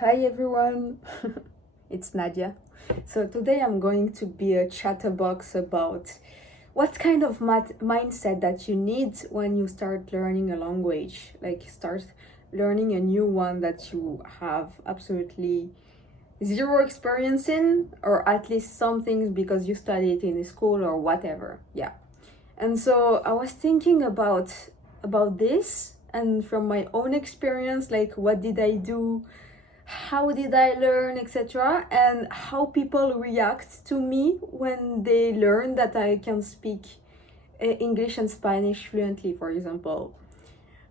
Hi everyone, it's Nadia. So today I'm going to be a chatterbox about what kind of mindset that you need when you start learning a language, like start learning a new one that you have absolutely zero experience in, or at least some things because you studied it in a school or whatever. Yeah. And so I was thinking about this, and from my own experience, like what did I do, how did I learn, etc., and how people react to me when they learn that I can speak English and Spanish fluently, for example.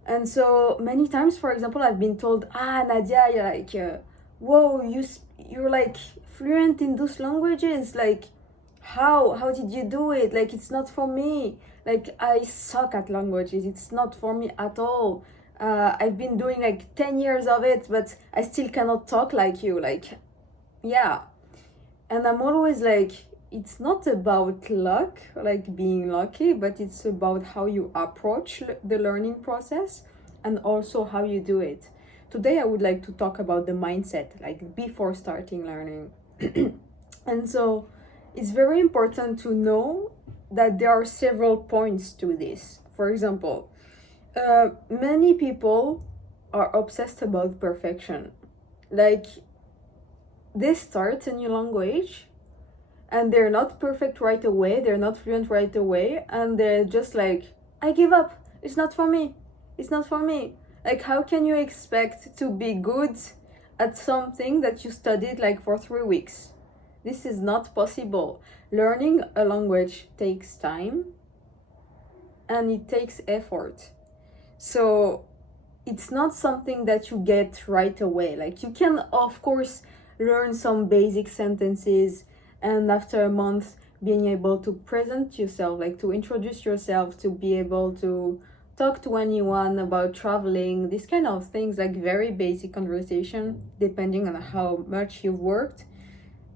And so many times, for example, I've been told, Nadia, you're like, whoa, you're like fluent in those languages. Like, how did you do it? Like, it's not for me. Like, I suck at languages. It's not for me at all. I've been doing like 10 years of it, but I still cannot talk like you. Like, yeah. And I'm always like, it's not about luck, like being lucky, but it's about how you approach the learning process and also how you do it. Today, I would like to talk about the mindset, like before starting learning. And so it's very important to know that there are several points to this. For example, many people are obsessed about perfection. Like, they start a new language and they're not perfect right away, they're not fluent right away, and they're just like, I give up, it's not for me, it's not for me. Like, how can you expect to be good at something that you studied like for 3 weeks? This is not possible. Learning a language takes time and it takes effort. So it's not something that you get right away. Like, you can, of course, learn some basic sentences, and after a month being able to present yourself, like to introduce yourself, to be able to talk to anyone about traveling, these kind of things, like very basic conversation, depending on how much you've worked.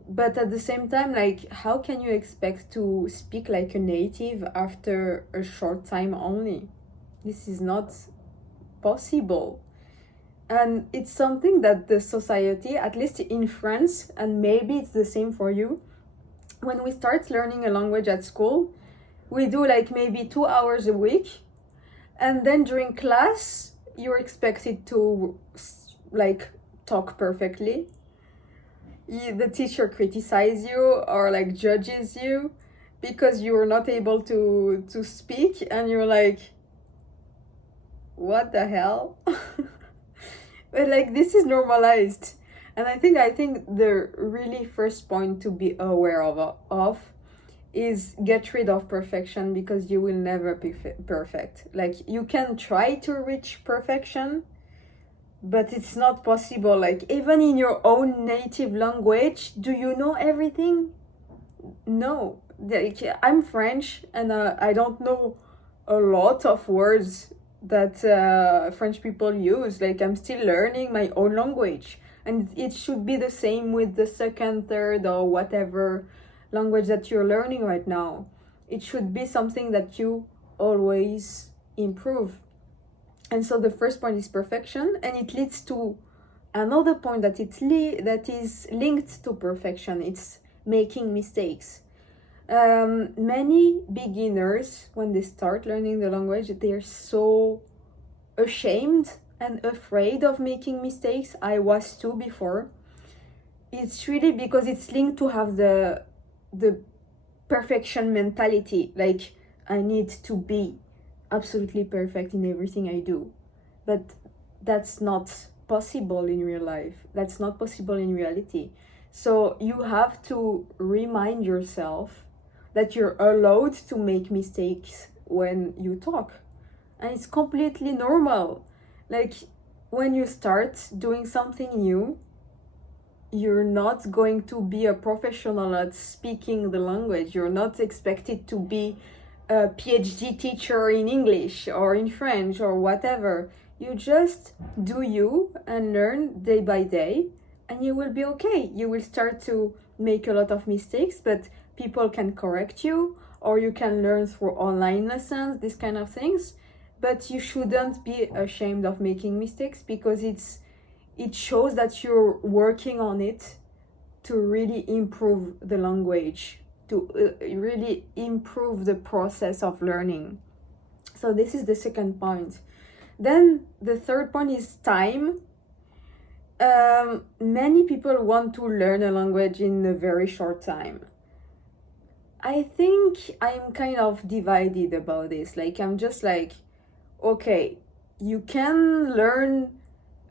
But at the same time, like, how can you expect to speak like a native after a short time only? This is not possible. And it's something that the society, at least in France, and maybe it's the same for you, when we start learning a language at school, we do like maybe 2 hours a week, and then during class you're expected to like talk perfectly. The teacher criticizes you or like judges you because you're not able to speak, and you're like, what the hell? But like, this is normalized. And I think the really first point to be aware of is get rid of perfection, because you will never be perfect. Like, you can try to reach perfection, but it's not possible. Like, even in your own native language, do you know everything? No. Like, I'm French, and I don't know a lot of words that French people use. Like, I'm still learning my own language, and it should be the same with the second, third, or whatever language that you're learning right now. It should be something that you always improve. And so the first point is perfection, and it leads to another point that that is linked to perfection. It's making mistakes. Many beginners, when they start learning the language, they're so ashamed and afraid of making mistakes. I was too before. It's really because it's linked to have the perfection mentality. Like, I need to be absolutely perfect in everything I do. But that's not possible in real life. That's not possible in reality. So you have to remind yourself that you're allowed to make mistakes when you talk. And it's completely normal. Like, when you start doing something new, you're not going to be a professional at speaking the language. You're not expected to be a PhD teacher in English or in French or whatever. You just do you and learn day by day, and you will be okay. You will start to make a lot of mistakes, but people can correct you, or you can learn through online lessons, these kind of things. But you shouldn't be ashamed of making mistakes, because it shows that you're working on it to really improve the language, to really improve the process of learning. So this is the second point. Then the third point is time. Many people want to learn a language in a very short time. I think I'm kind of divided about this. Like, I'm just like, okay, you can learn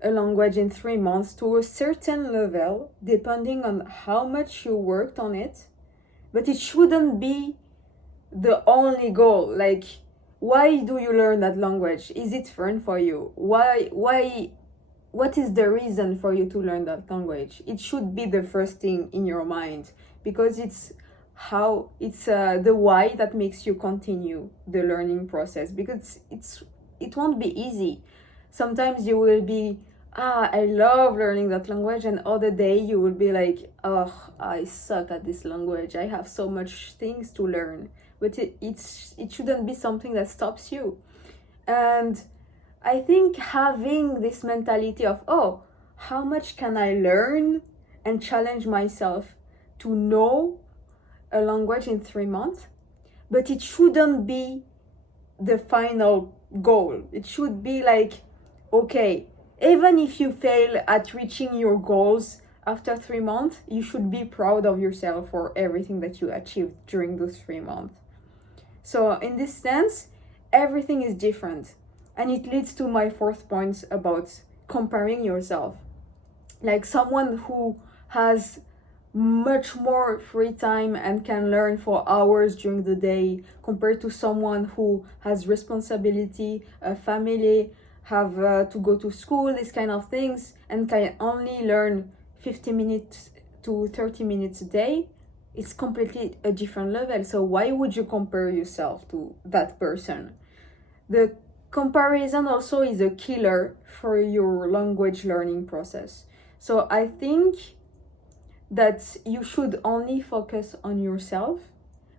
a language in 3 months to a certain level, depending on how much you worked on it, but it shouldn't be the only goal. Like, why do you learn that language? Is it fun for you? What is the reason for you to learn that language? It should be the first thing in your mind, because it's the why that makes you continue the learning process, because it won't be easy. Sometimes you will be, I love learning that language, and other day you will be like, oh, I suck at this language, I have so much things to learn. But it shouldn't be something that stops you. And I think having this mentality of, oh, how much can I learn, and challenge myself to know a language in 3 months, but it shouldn't be the final goal. It should be like, okay, even if you fail at reaching your goals after 3 months, you should be proud of yourself for everything that you achieved during those 3 months. So in this sense, everything is different. And it leads to my fourth point about comparing yourself. Like, someone who has much more free time and can learn for hours during the day, compared to someone who has responsibility, a family, have to go to school, these kind of things, and can only learn 50 minutes to 30 minutes a day. It's completely a different level. So why would you compare yourself to that person? The comparison also is a killer for your language learning process. So I think that you should only focus on yourself,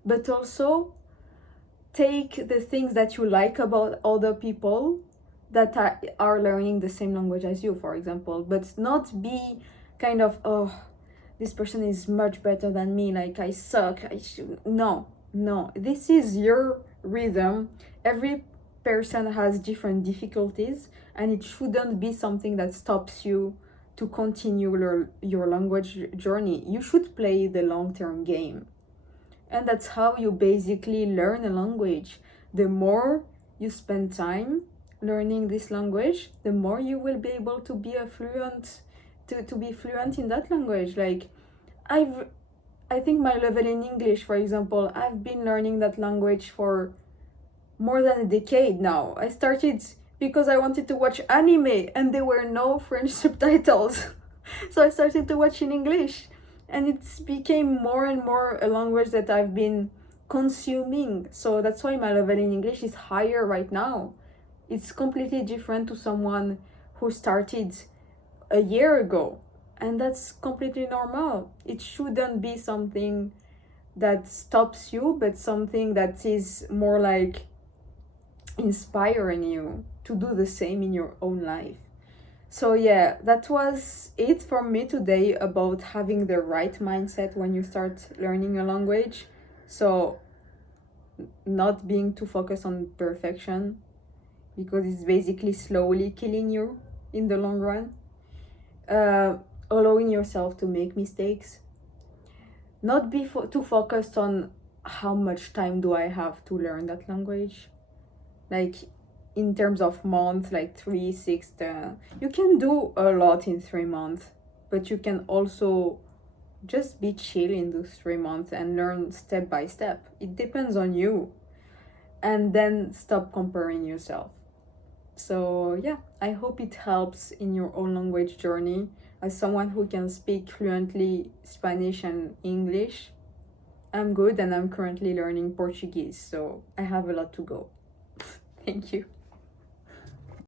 but also take the things that you like about other people that are learning the same language as you, for example, but not be kind of, oh, this person is much better than me, like I suck, no, this is your rhythm. Every person has different difficulties, and it shouldn't be something that stops you to continue your language journey. You should play the long-term game, and that's how you basically learn a language. The more you spend time learning this language, the more you will be able to be to be fluent in that language. Like, I think my level in English, for example, I've been learning that language for more than a decade now. I started because I wanted to watch anime and there were no French subtitles. So I started to watch in English, and it became more and more a language that I've been consuming. So that's why my level in English is higher right now. It's completely different to someone who started a year ago, and that's completely normal. It shouldn't be something that stops you, but something that is more like inspiring you to do the same in your own life. So yeah, that was it for me today about having the right mindset when you start learning a language. So not being too focused on perfection, because it's basically slowly killing you in the long run. Allowing yourself to make mistakes. Not be too focused on how much time do I have to learn that language. Like, in terms of months, like 3, 6, you can do a lot in 3 months, but you can also just be chill in those 3 months and learn step by step. It depends on you. And then stop comparing yourself. So yeah, I hope it helps in your own language journey. As someone who can speak fluently Spanish and English, I'm good, and I'm currently learning Portuguese, so I have a lot to go. Thank you.